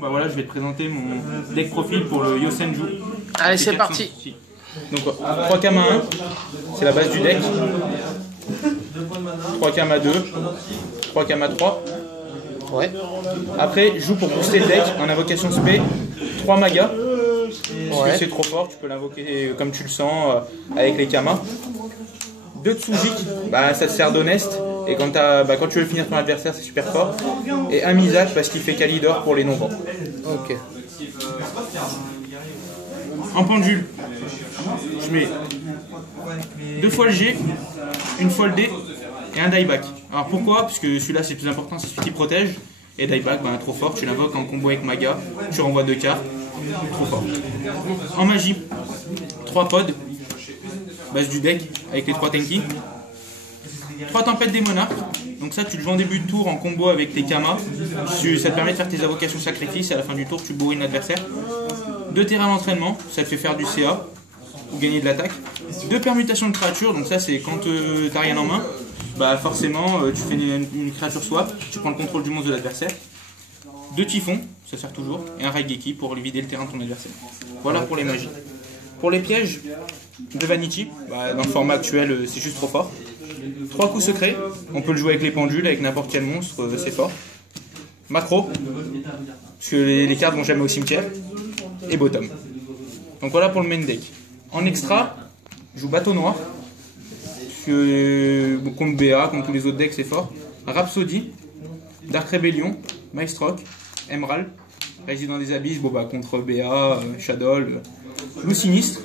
Bah voilà, je vais te présenter mon deck profil pour le Yosenju. Allez, c'est parti. Donc 3 Kama 1, c'est la base du deck. 3 Kama 2, 3 Kama 3. Ouais. Après, joue pour booster le deck en invocation spé, 3 Maga. Parce Ouais. que c'est trop fort, tu peux l'invoquer comme tu le sens avec les Kama. 2 Tsujik, bah, ça te sert d'honnête. Et quand, quand tu veux finir ton adversaire, c'est super fort. Et un Mizak parce qu'il fait Kalidor pour les non-vents. Ok. En pendule, je mets 2 fois le G, 1 fois le D et un dieback. Alors pourquoi? Parce que celui-là c'est le plus important, c'est celui qui protège. Et dieback, bah, trop fort, tu l'invoques en combo avec Maga, tu renvoies 2 cartes, trop fort. En magie, 3 pods, base du deck avec les 3 Tenki. 3 tempêtes des monarques, donc ça tu le joues en début de tour en combo avec tes Kama. Ça te permet de faire tes invocations sacrifices et à la fin du tour tu bourrines l'adversaire. 2 terrains d'entraînement, ça te fait faire du CA ou gagner de l'attaque. 2 permutations de créatures, donc ça c'est quand t'as rien en main, bah forcément tu fais une créature swap, tu prends le contrôle du monstre de l'adversaire. 2 typhons, ça sert toujours, et un Raigeki pour lui vider le terrain de ton adversaire. Voilà pour les magies. Pour les pièges, 2 Vanity, bah, dans le format actuel c'est juste trop fort. 3 coups secrets, on peut le jouer avec les pendules, avec n'importe quel monstre, c'est fort. Macro, parce que les cartes vont jamais au cimetière. Et bottom. Donc voilà pour le main deck. En extra, je joue bateau noir. Parce que contre BA, contre tous les autres decks, c'est fort. Rhapsody, Dark Rebellion, Maestroc, Emerald, Résident des Abysses, bon, bah, contre BA, Shadow, Loup Sinistre,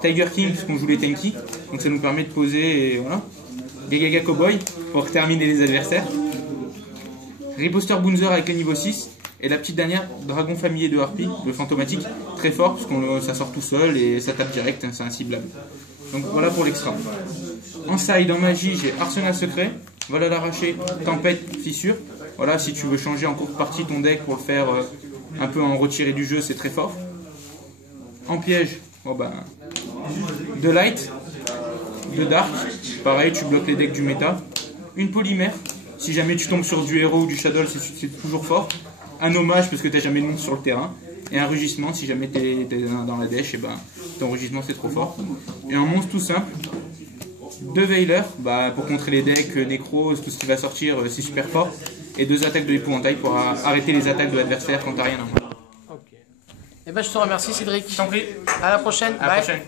Tiger King, parce qu'on joue les Tenki. Donc ça nous permet de poser et voilà. Gagaga Cowboy pour terminer les adversaires. Riposter Bounzer avec les niveau 6. Et la petite dernière, Dragon Familier de Harpie, le fantomatique, très fort parce que ça sort tout seul et ça tape direct, hein, c'est inciblable. Donc voilà pour l'extra. En side, en magie, j'ai Arsenal Secret, Vol à l'arraché, Tempête, Fissure. Voilà, si tu veux changer en cours de partie ton deck pour le faire un peu en retiré du jeu, c'est très fort. En piège, bon ben, de Light, de Dark, pareil, tu bloques les decks du méta. Une Polymère, si jamais tu tombes sur du héros ou du shadow, c'est toujours fort. Un hommage parce que tu n'as jamais de monstre sur le terrain. Et un rugissement si jamais tu es dans la dèche, et ben, ton rugissement c'est trop fort. Et un monstre tout simple. 2 Veilers, bah, pour contrer les decks, Nécro, tout ce qui va sortir, c'est super fort. Et 2 attaques de l'épouvantail pour arrêter les attaques de l'adversaire quand tu n'as rien en main. Ok. Et ben je te remercie Cédric. Je t'en prie. À la prochaine. À la Bye. prochaine.